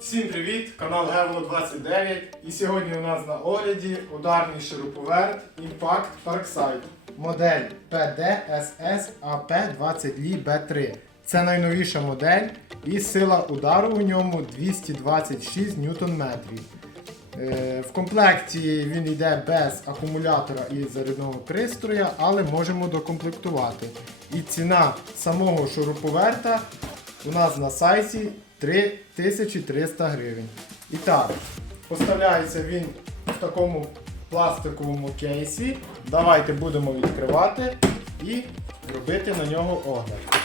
Всім привіт! Канал Гевло 29 І сьогодні у нас на огляді ударний шуруповерт Impact Parkside модель PDSS AP20 B3. Це найновіша модель і сила удару у ньому 226 Нм. Е, В комплекті він йде без акумулятора і зарядного пристрою, але можемо докомплектувати. І ціна самого шуруповерта у нас на сайті 3300 гривень. І так, поставляється він в такому пластиковому кейсі. Давайте будемо відкривати і робити на нього огляд.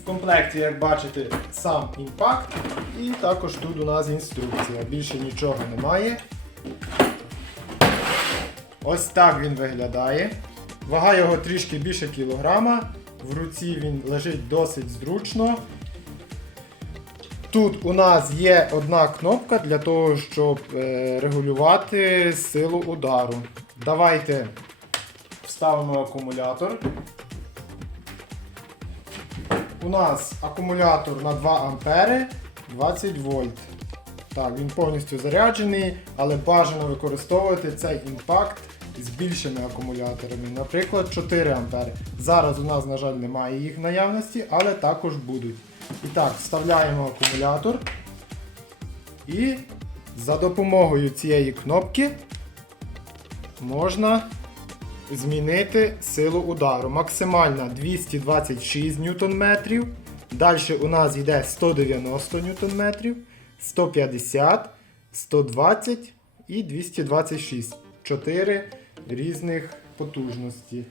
В комплекті, як бачите, сам імпакт, і також тут у нас інструкція. Більше нічого немає. Ось так він виглядає. Вага його трішки більше кілограма. В руці він лежить досить зручно. Тут у нас є одна кнопка для того, щоб е, регулювати силу удару. Давайте вставимо акумулятор. У нас акумулятор на 2 ампери 20 вольт. Так, він повністю заряджений, але бажано використовувати цей імпакт з більшими акумуляторами, наприклад, 4 ампери. Зараз у нас, на жаль, немає їх в наявності, але також будуть. І так, вставляємо акумулятор. І за допомогою цієї кнопки можна змінити силу удару. Максимальна 226 Нм. Далі у нас йде 190 Нм, 150, 120 і 226. 4 різних потужності.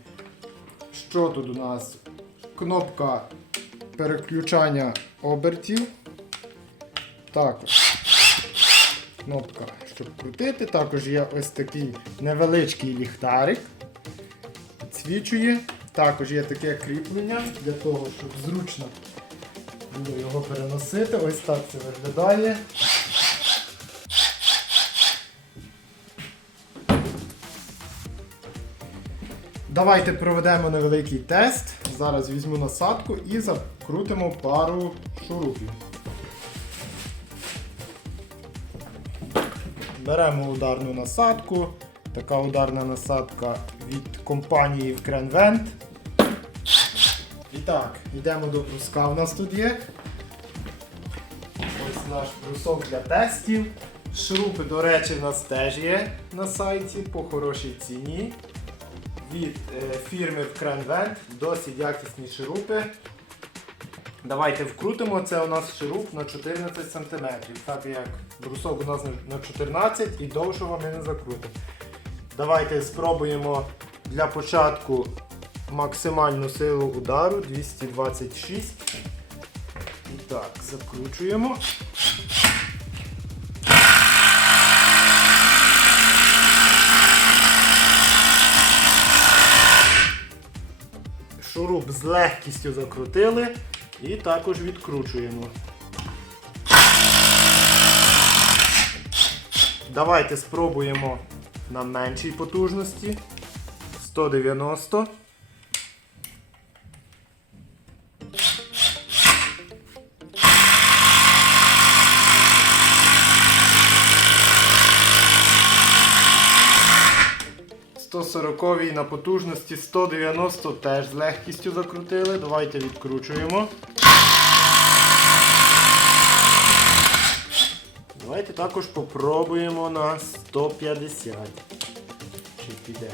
Що тут у нас? Кнопка переключання обертів. Також кнопка, щоб крутити. Також є ось такий невеличкий ліхтарик. Підсвічує. Також є таке кріплення для того, щоб зручно було його переносити. Ось так це виглядає. Давайте проведемо невеликий тест. Зараз візьму насадку і закрутимо пару шурупів. Беремо ударну насадку. Така ударна насадка від компанії Vent. І так, йдемо до бруска. У нас тут є. Ось наш брусок для тестів. Шурупи, до речі, в нас теж є на сайті по хорошій ціні. Від е, фірми Vent. Досить якісні шурупи. Давайте вкрутимо. Це у нас шуруп на 14 см. Так як брусок у нас на 14 і довшого ми не закрутимо. Давайте спробуємо для початку максимальну силу удару 226. І так, закручуємо. З легкістю закрутили і також відкручуємо. Давайте спробуємо на меншій потужності. 190. Сороковій на потужності 190 теж з легкістю закрутили. Давайте відкручуємо. Давайте також попробуємо на 150. Чи піде.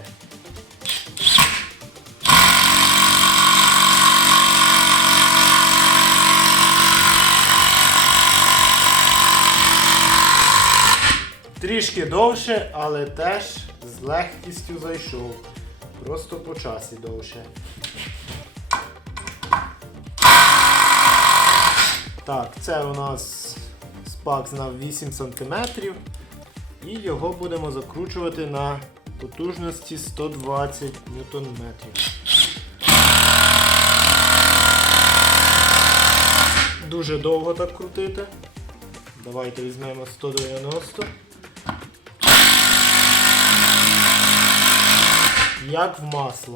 Трішки довше, але теж легкістю зайшов. Просто по часі довше. Так, це у нас спак на 8 см. І його будемо закручувати на потужності 120 Нм. Дуже довго так крутити. Давайте візьмемо 190. Як в масло.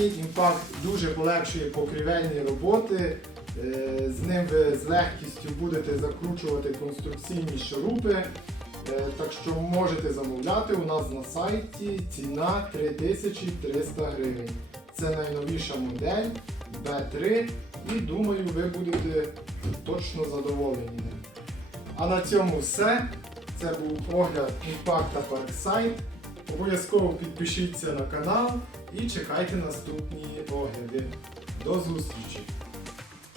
імпакт дуже полегшує покрівельні роботи. Е, З ним ви з легкістю будете закручувати конструкційні шурупи. Е, Так що можете замовляти у нас на сайті ціна 3300 гривень. Це найновіша модель B3 і думаю ви будете точно задоволені. А на цьому все. Це був огляд імпакта Parkside. Обов'язково підпишіться на канал і чекайте наступні огляди. До зустрічі!